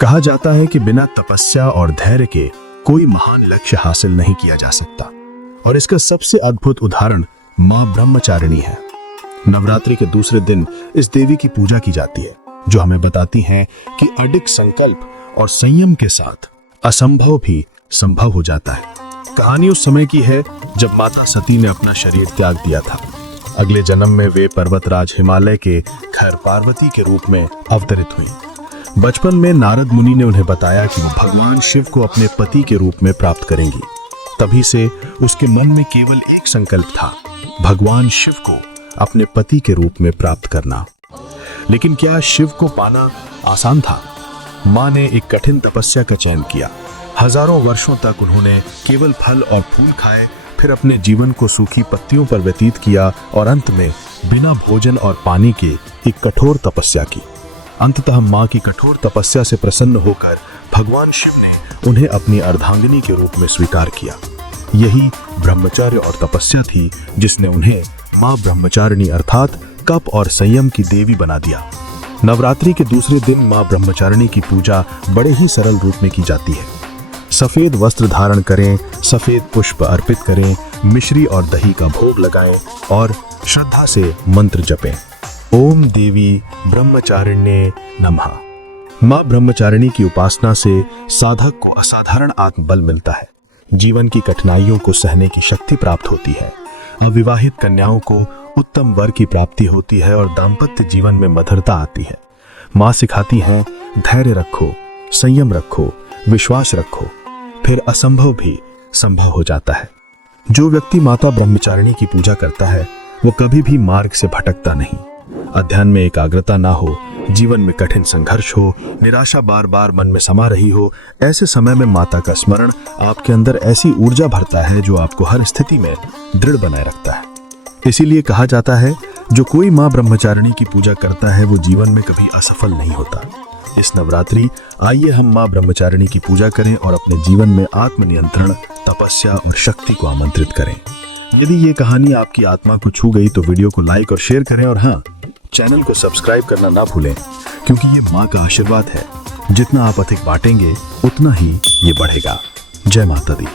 कहा जाता है कि बिना तपस्या और धैर्य के कोई महान लक्ष्य हासिल नहीं किया जा सकता, और इसका सबसे अद्भुत उदाहरण मां ब्रह्मचारिणी है। नवरात्रि के दूसरे दिन इस देवी की पूजा की जाती है, जो हमें बताती हैं कि अडिग संकल्प और संयम के साथ असंभव भी संभव हो जाता है। कहानी उस समय की है जब माता सती ने अपना शरीर त्याग दिया था। अगले जन्म में वे पर्वतराज हिमालय के घर पार्वती के रूप में अवतरित हुई। बचपन में नारद मुनि ने उन्हें बताया कि वो भगवान शिव को अपने पति के रूप में प्राप्त करेंगी। तभी से उसके मन में केवल एक संकल्प था, भगवान शिव को अपने पति के रूप में प्राप्त करना। लेकिन क्या शिव को पाना आसान था? मां ने एक कठिन तपस्या का चयन किया। हजारों वर्षों तक उन्होंने केवल फल और फूल खाए, फिर अपने जीवन को सूखी पत्तियों पर व्यतीत किया और अंत में बिना भोजन और पानी के एक कठोर तपस्या की। अंततः मां की कठोर तपस्या से प्रसन्न होकर भगवान शिव ने उन्हें अपनी अर्धांगिनी के रूप में स्वीकार किया। यही ब्रह्मचर्य और तपस्या थी जिसने उन्हें मां ब्रह्मचारिणी अर्थात कप और संयम की देवी बना दिया। नवरात्रि के दूसरे दिन मां ब्रह्मचारिणी की पूजा बड़े ही सरल रूप में की जाती है। सफेद वस्त्र धारण करें, सफेद पुष्प अर्पित करें, मिश्री और दही का भोग लगाएं और श्रद्धा से मंत्र जपें। ओम देवी ब्रह्मचारिण्ये नमः। मां ब्रह्मचारिणी की उपासना से साधक को असाधारण आत्मबल मिलता है, जीवन की कठिनाइयों को सहने की शक्ति प्राप्त होती है, अविवाहित कन्याओं को उत्तम वर की प्राप्ति होती है और दाम्पत्य जीवन में मधुरता आती है। मां सिखाती हैं, धैर्य रखो, संयम रखो, विश्वास रखो, फिर असंभव भी संभव हो जाता है। जो व्यक्ति माता ब्रह्मचारिणी की पूजा करता है वो कभी भी मार्ग से भटकता नहीं। अध्ययन में एकाग्रता ना हो, जीवन में कठिन संघर्ष हो, निराशा बार बार मन में समा रही हो, ऐसे समय में माता का स्मरण आपके अंदर ऐसी ऊर्जा भरता है जो आपको हर स्थिति में दृढ़ बनाए रखता है। इसीलिए कहा जाता है, जो कोई मां ब्रह्मचारिणी की पूजा करता है वो जीवन में कभी असफल नहीं होता। इस नवरात्रि आइए हम मां ब्रह्मचारिणी की पूजा करें और अपने जीवन में आत्मनियंत्रण, तपस्या और शक्ति को आमंत्रित करें। यदि ये कहानी आपकी आत्मा को छू गई तो वीडियो को लाइक और शेयर करें, और हाँ, चैनल को सब्सक्राइब करना ना भूलें, क्योंकि ये मां का आशीर्वाद है। जितना आप अधिक बांटेंगे उतना ही ये बढ़ेगा। जय माता दी।